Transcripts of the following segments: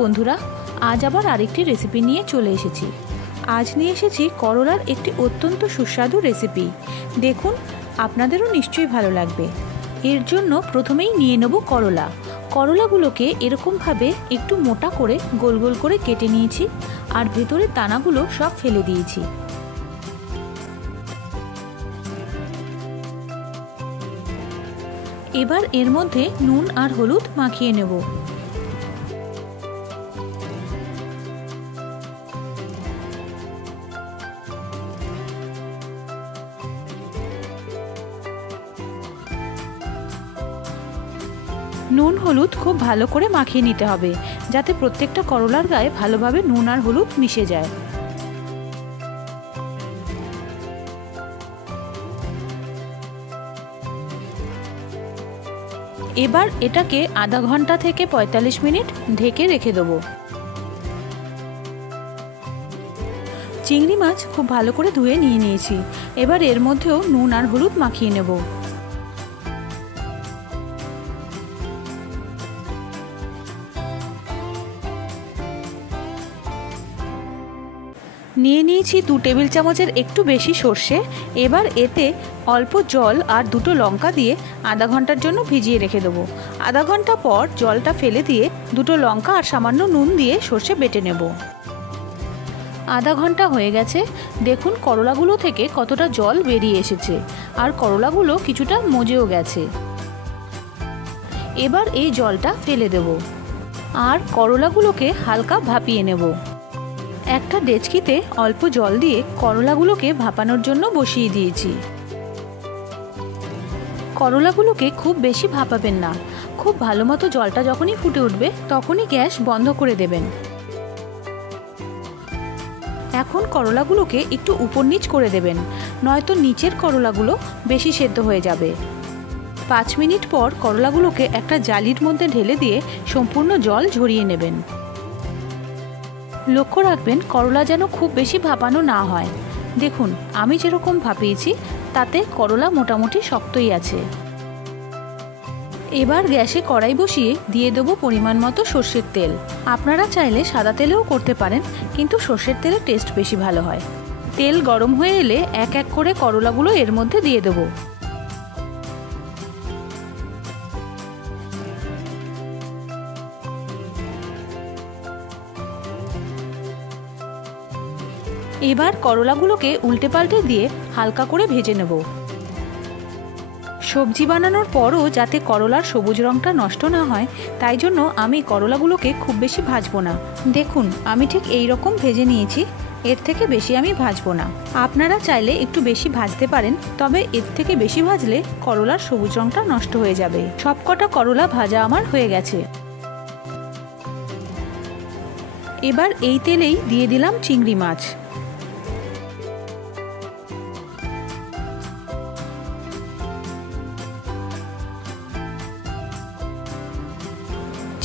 বন্ধুরা, আজ আবার আরেকটি রেসিপি নিয়ে চলে এসেছি। আজ নিয়ে এসেছি করলার একটি অত্যন্ত সুস্বাদু রেসিপি। দেখুন, আপনাদেরও নিশ্চয়ই ভালো লাগবে। এর জন্য প্রথমেই নিয়ে নেব করলা। করলাগুলোকে এরকমভাবে একটু মোটা করে গোল গোল করে কেটে নিয়েছি, আর ভেতরের দানাগুলো সব ফেলে দিয়েছি। এবার এর মধ্যে নুন আর হলুদ মাখিয়ে নেব। নুন হলুদ খুব ভালো করে মাখিয়ে নিতে হবে, যাতে প্রত্যেকটা করলার গায়ে ভালোভাবে নুন আর হলুদ মিশে যায়। এবার এটাকে আধা ঘন্টা থেকে ৪৫ মিনিট ঢেকে রেখে দেবো। চিংড়ি মাছ খুব ভালো করে ধুয়ে নিয়ে নিয়েছি। এবার এর মধ্যেও নুন আর হলুদ মাখিয়ে নেব। নিয়ে নিয়েছি 2 টেবিল চামচের একটু বেশি সর্ষে। এবার এতে অল্প জল আর 2টো লঙ্কা দিয়ে আধা ঘন্টার জন্য ভিজিয়ে রেখে দেবো। আধা ঘন্টা পর জলটা ফেলে দিয়ে 2টো লঙ্কা আর সামান্য নুন দিয়ে সর্ষে বেটে নেব। আধা ঘন্টা হয়ে গেছে। দেখুন করলাগুলো থেকে কতটা জল বেরিয়ে এসেছে, আর করলাগুলো কিছুটা মজেও গেছে। এবার এই জলটা ফেলে দেব, আর করলাগুলোকে হালকা ভাপিয়ে নেব। একটা ডেচকিতে অল্প জল দিয়ে করলাগুলোকে ভাপানোর জন্য বসিয়ে দিয়েছি। করলাগুলোকে খুব বেশি ভাপাবেন না, খুব ভালো মতো জলটা যখনই ফুটে উঠবে তখনই গ্যাস বন্ধ করে দেবেন। এখন করলাগুলোকে একটু উপর নিচ করে দেবেন, নয়তো নিচের করলাগুলো বেশি সেদ্ধ হয়ে যাবে। 5 মিনিট পর করলাগুলোকে একটা জালির মধ্যে ঢেলে দিয়ে সম্পূর্ণ জল ঝরিয়ে নেবেন। লক্ষ্য রাখবেন করলা যেন খুব বেশি ভাপানো না হয়। দেখুন আমি যেরকম ভাপিয়েছি তাতে করলা মোটামুটি শক্তই আছে। এবার গ্যাসে কড়াই বসিয়ে দিয়ে দেবো পরিমাণ মতো সর্ষের তেল। আপনারা চাইলে সাদা তেলেও করতে পারেন, কিন্তু সর্ষের তেলের টেস্ট বেশি ভালো হয়। তেল গরম হয়ে এলে এক এক করে করলাগুলো এর মধ্যে দিয়ে দেবো। এবার করলাগুলোকে উল্টে পাল্টে দিয়ে হালকা করে ভেজে নেব। সবজি বানানোর পরও যাতে করলার সবুজ রঙটা নষ্ট না হয়, তাই জন্য আমি করলাগুলোকে খুব বেশি ভাজবো না। দেখুন আমি ঠিক এই রকম ভেজে নিয়েছি, এর থেকে বেশি আমি ভাজবো না। আপনারা চাইলে একটু বেশি ভাজতে পারেন, তবে এর থেকে বেশি ভাজলে করলার সবুজ রঙটা নষ্ট হয়ে যাবে। সবকটা করলা ভাজা আমার হয়ে গেছে। এবার এই তেলেই দিয়ে দিলাম চিংড়ি মাছ।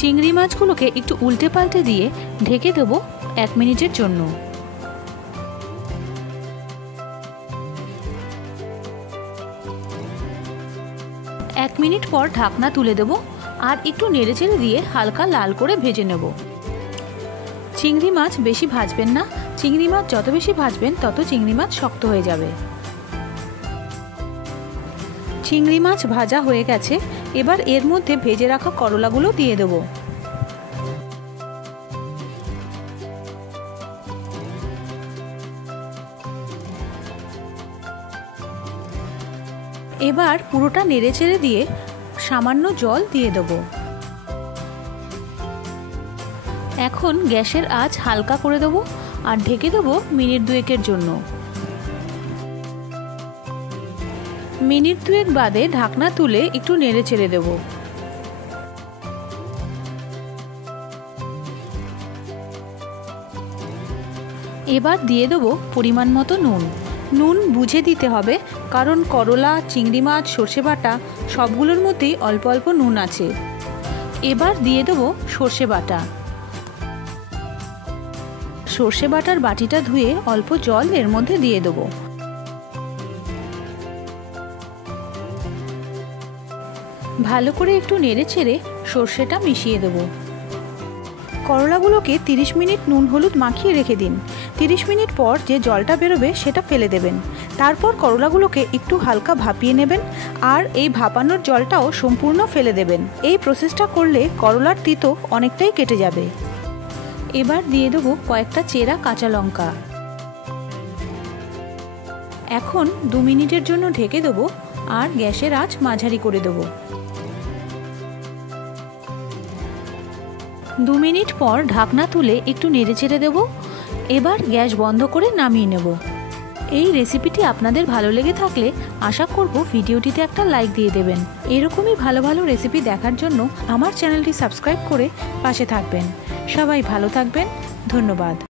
চিংড়ি মাছগুলোকে একটু উল্টে পাল্টে দিয়ে ঢেকে দেবো 1 মিনিটের জন্য। 1 মিনিট পর ঢাকনা তুলে দেবো, আর একটু নেড়েচেড়ে দিয়ে হালকা লাল করে ভেজে নেব। চিংড়ি মাছ বেশি ভাজবেন না, চিংড়ি মাছ যত বেশি ভাজবেন তত চিংড়ি মাছ শক্ত হয়ে যাবে। চিংড়ি মাছ ভাজা হয়ে গেছে। এবার এর মধ্যে ভেজে রাখা করলাগুলো দিয়ে দেব। এবার পুরোটা নেড়েচেড়ে দিয়ে সামান্য জল দিয়ে দেব। এখন গ্যাসের আঁচ হালকা করে দেব, আর ঢেকে দেবো মিনিট 2-এর জন্য। মিনিট 2 বাদে ঢাকনা তুলে একটু নেড়ে চেড়ে দেব। এবার দিয়ে দেবো পরিমাণ মতো নুন। নুন বুঝে দিতে হবে, কারণ করলা, চিংড়ি মাছ, সর্ষে বাটা সবগুলোর মধ্যেই অল্প অল্প নুন আছে। এবার দিয়ে দেবো সর্ষে বাটা। সর্ষে বাটার বাটিটা ধুয়ে অল্প জল এর মধ্যে দিয়ে দেবো। ভালো করে একটু নেড়ে চেড়ে সর্ষেটা মিশিয়ে দেবো। করলাগুলোকে 30 মিনিট নুন হলুদ মাখিয়ে রেখে দিন। 30 মিনিট পর যে জলটা বেরোবে সেটা ফেলে দেবেন। তারপর করলাগুলোকে একটু হালকা ভাপিয়ে নেবেন আর এই ভাপানোর জলটাও সম্পূর্ণ ফেলে দেবেন। এই প্রসেসটা করলে করলার তিতো অনেকটাই কেটে যাবে। এবার দিয়ে দেবো কয়েকটা চেরা কাঁচা লঙ্কা। এখন 2 মিনিটের জন্য ঢেকে দেবো আর গ্যাসের আঁচ মাঝারি করে দেবো। 2 মিনিট পর ঢাকনা তুলে একটু নেড়েচেড়ে দেবো। এবার গ্যাস বন্ধ করে নামিয়ে নেব। এই রেসিপিটি আপনাদের ভালো লেগে থাকলে আশা করব ভিডিওটিতে একটা লাইক দিয়ে দেবেন। এরকমই ভালো ভালো রেসিপি দেখার জন্য আমার চ্যানেলটি সাবস্ক্রাইব করে পাশে থাকবেন। সবাই ভালো থাকবেন। ধন্যবাদ।